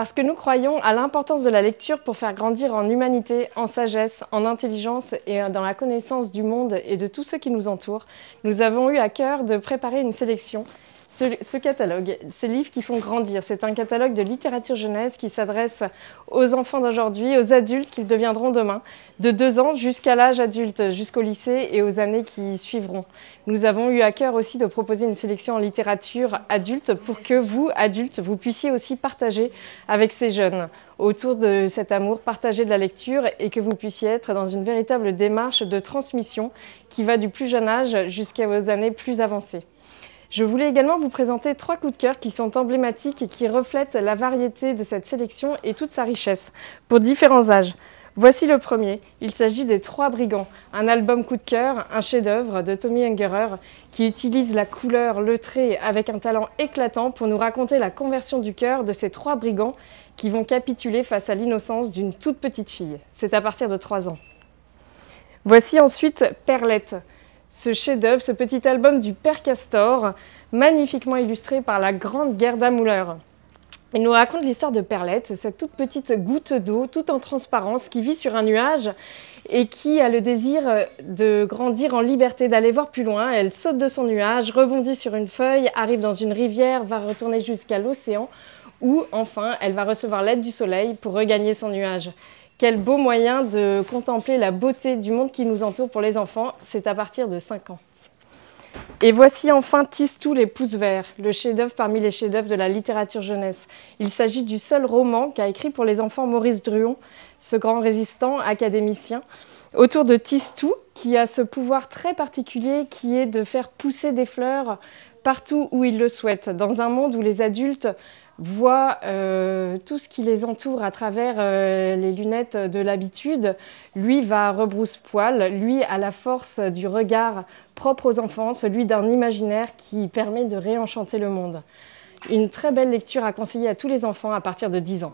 parce que nous croyons à l'importance de la lecture pour faire grandir en humanité, en sagesse, en intelligence et dans la connaissance du monde et de tous ceux qui nous entourent. Nous avons eu à cœur de préparer une sélection. Ce catalogue, ces livres qui font grandir, c'est un catalogue de littérature jeunesse qui s'adresse aux enfants d'aujourd'hui, aux adultes qu'ils deviendront demain, de 2 ans jusqu'à l'âge adulte, jusqu'au lycée et aux années qui suivront. Nous avons eu à cœur aussi de proposer une sélection en littérature adulte pour que vous, adultes, vous puissiez aussi partager avec ces jeunes autour de cet amour, partager de la lecture et que vous puissiez être dans une véritable démarche de transmission qui va du plus jeune âge jusqu'à vos années plus avancées. Je voulais également vous présenter 3 coups de cœur qui sont emblématiques et qui reflètent la variété de cette sélection et toute sa richesse, pour différents âges. Voici le premier, il s'agit des 3 brigands, un album coup de cœur, un chef-d'œuvre de Tommy Ungerer qui utilise la couleur, le trait avec un talent éclatant pour nous raconter la conversion du cœur de ces 3 brigands qui vont capituler face à l'innocence d'une toute petite fille. C'est à partir de 3 ans. Voici ensuite Perlette. Ce chef-d'œuvre, ce petit album du Père Castor, magnifiquement illustré par la grande Gerda Müller. Il nous raconte l'histoire de Perlette, cette toute petite goutte d'eau, toute en transparence, qui vit sur un nuage et qui a le désir de grandir en liberté, d'aller voir plus loin. Elle saute de son nuage, rebondit sur une feuille, arrive dans une rivière, va retourner jusqu'à l'océan, où enfin elle va recevoir l'aide du soleil pour regagner son nuage. Quel beau moyen de contempler la beauté du monde qui nous entoure pour les enfants, c'est à partir de 5 ans. Et voici enfin Tistou les pouces verts, le chef-d'œuvre parmi les chefs-d'œuvre de la littérature jeunesse. Il s'agit du seul roman qu'a écrit pour les enfants Maurice Druon, ce grand résistant académicien, autour de Tistou, qui a ce pouvoir très particulier qui est de faire pousser des fleurs partout où il le souhaite, dans un monde où les adultes voient tout ce qui les entoure à travers les lunettes de l'habitude. Lui va rebrousse-poil, lui a la force du regard propre aux enfants, celui d'un imaginaire qui permet de réenchanter le monde. Une très belle lecture à conseiller à tous les enfants à partir de 10 ans.